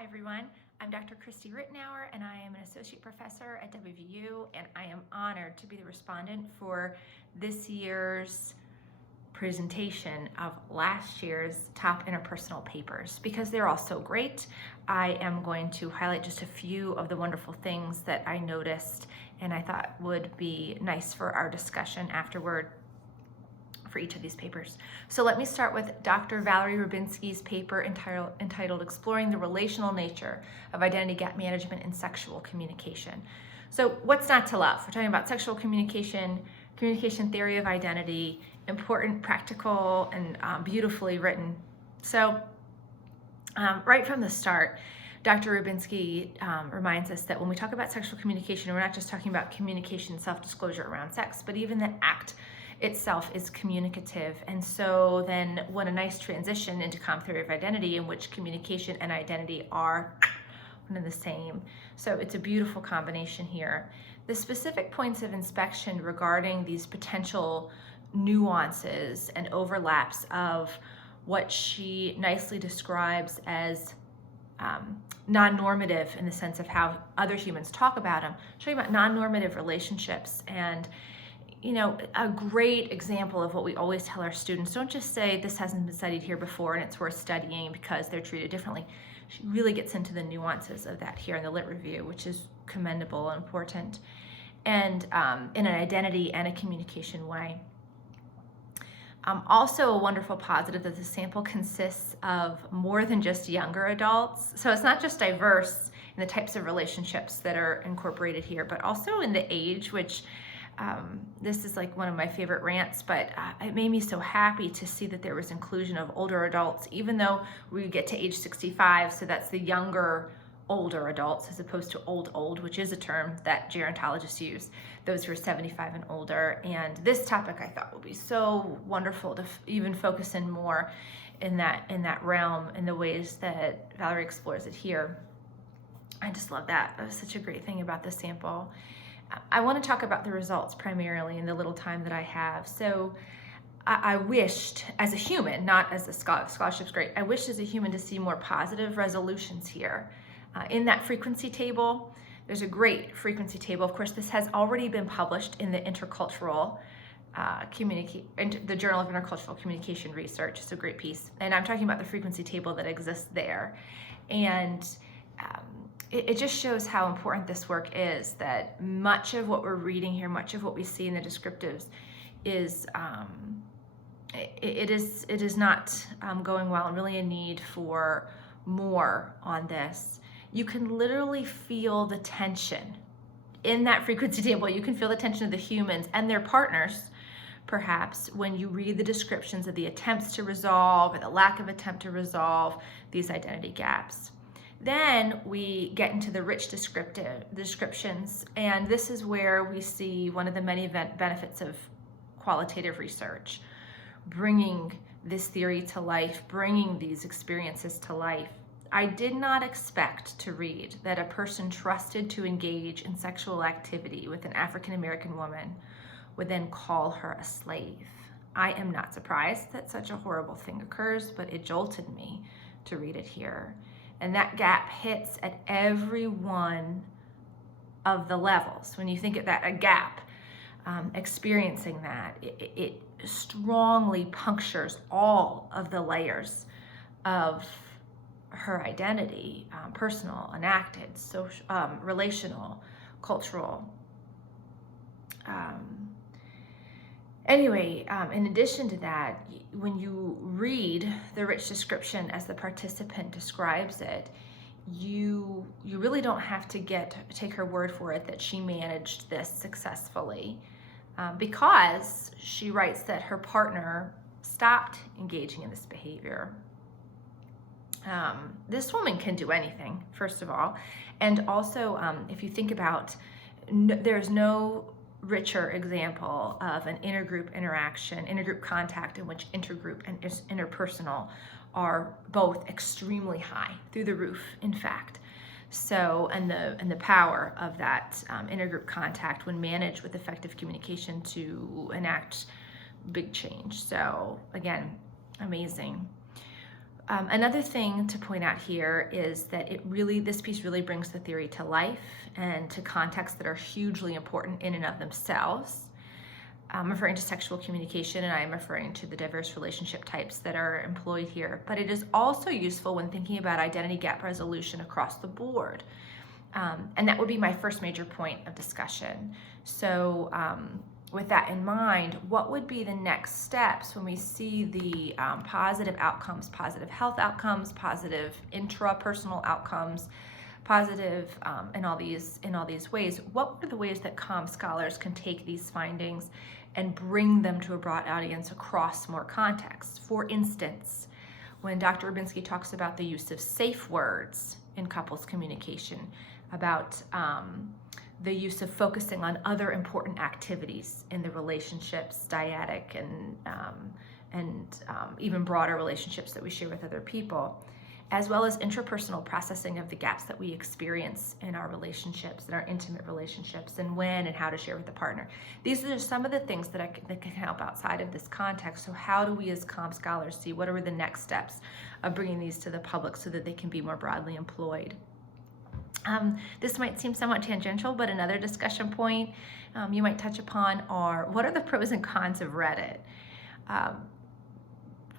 Hi everyone, I'm Dr. Christy Rittenour and I am an associate professor at WVU, and I am honored to be the respondent for this year's presentation of last year's top interpersonal papers. Because they're all so great, I am going to highlight just a few of the wonderful things that I noticed and I thought would be nice for our discussion afterward for each of these papers. So let me start with Dr. Valerie Rubinsky's paper entitled Exploring the Relational Nature of Identity Gap Management in Sexual Communication. So what's not to love? We're talking about sexual communication, communication theory of identity, important, practical, and beautifully written. So right from the start, Dr. Rubinsky reminds us that when we talk about sexual communication, we're not just talking about communication, self-disclosure around sex, but even the act itself is communicative. And so then what a nice transition into comm theory of identity, in which communication and identity are one and the same. So it's a beautiful combination here. The specific points of inspection regarding these potential nuances and overlaps of what she nicely describes as non-normative, in the sense of how other humans talk about them, talking about non-normative relationships. And a great example of what we always tell our students: don't just say this hasn't been studied here before and it's worth studying because they're treated differently. She really gets into the nuances of that here in the Lit Review, which is commendable and important, and in an identity and a communication way. Also a wonderful positive that the sample consists of more than just younger adults. So it's not just diverse in the types of relationships that are incorporated here, but also in the age, which this is like one of my favorite rants, but it made me so happy to see that there was inclusion of older adults, even though we get to age 65, so that's the younger older adults as opposed to old, which is a term that gerontologists use, those who are 75 and older. And this topic I thought would be so wonderful to even focus in more in that realm, in the ways that Valerie explores it here. I just love that. That was such a great thing about the sample. I want to talk about the results primarily in the little time that I have. So I wished, as a human, not as a scholarship's great, I wished as a human to see more positive resolutions here. In that frequency table, there's a great frequency table. Of course, this has already been published in the Intercultural the Journal of Intercultural Communication Research. It's a great piece. And I'm talking about the frequency table that exists there. And it just shows how important this work is, that much of what we're reading here, much of what we see in the descriptives is it is not going well, and really a need for more on this. You can literally feel the tension in that frequency table. You can feel the tension of the humans and their partners, perhaps, when you read the descriptions of the attempts to resolve or the lack of attempt to resolve these identity gaps. Then we get into the rich descriptions, and this is where we see one of the many benefits of qualitative research, bringing this theory to life, bringing these experiences to life. I did not expect to read that a person trusted to engage in sexual activity with an African American woman would then call her a slave. I am not surprised that such a horrible thing occurs, but it jolted me to read it here. And that gap hits at every one of the levels. When you think of that, a gap, experiencing that, it strongly punctures all of the layers of her identity, personal, enacted, social, relational, cultural. Anyway, in addition to that, when you read the rich description as the participant describes it, you really don't have to take her word for it that she managed this successfully, because she writes that her partner stopped engaging in this behavior. This woman can do anything, first of all, and also if you think about, there's no richer example of an intergroup interaction, intergroup contact, in which intergroup and interpersonal are both extremely high, through the roof, in fact. So, and the power of that intergroup contact, when managed with effective communication, to enact big change. So again, amazing. Another thing to point out here is that this piece really brings the theory to life and to contexts that are hugely important in and of themselves. I'm referring to sexual communication, and I am referring to the diverse relationship types that are employed here. But it is also useful when thinking about identity gap resolution across the board. And that would be my first major point of discussion. So with that in mind, what would be the next steps when we see the positive outcomes, positive health outcomes, positive intrapersonal outcomes, positive in all these ways? What are the ways that comms scholars can take these findings and bring them to a broad audience across more contexts? For instance, when Dr. Rubinsky talks about the use of safe words in couples communication, about the use of focusing on other important activities in the relationships, dyadic and even broader relationships that we share with other people, as well as intrapersonal processing of the gaps that we experience in our relationships, in our intimate relationships, and when and how to share with the partner. These are some of the things that can help outside of this context. So how do we as comm scholars see what are the next steps of bringing these to the public so that they can be more broadly employed? This might seem somewhat tangential, but another discussion point you might touch upon are, what are the pros and cons of Reddit?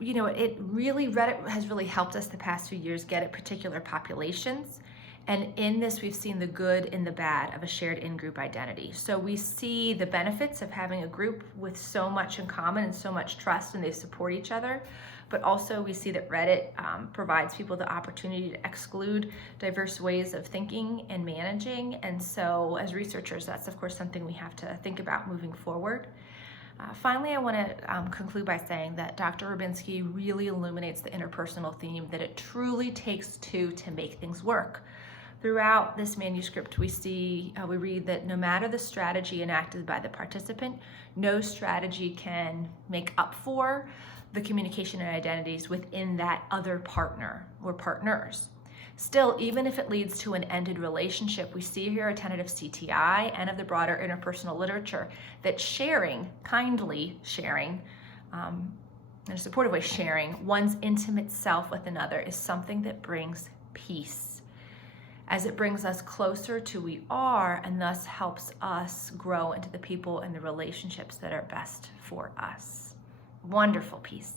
Reddit has really helped us the past few years get at particular populations. And in this, we've seen the good and the bad of a shared in-group identity. So we see the benefits of having a group with so much in common and so much trust, and they support each other. But also we see that Reddit provides people the opportunity to exclude diverse ways of thinking and managing. And so as researchers, that's of course something we have to think about moving forward. Finally, I want to conclude by saying that Dr. Rubinsky really illuminates the interpersonal theme, that it truly takes two to make things work. Throughout this manuscript, we read that no matter the strategy enacted by the participant, no strategy can make up for the communication and identities within that other partner or partners. Still, even if it leads to an ended relationship, we see here a tenet of CTI and of the broader interpersonal literature that kindly sharing, in a supportive way sharing one's intimate self with another is something that brings peace, as it brings us closer to who we are and thus helps us grow into the people and the relationships that are best for us. Wonderful piece.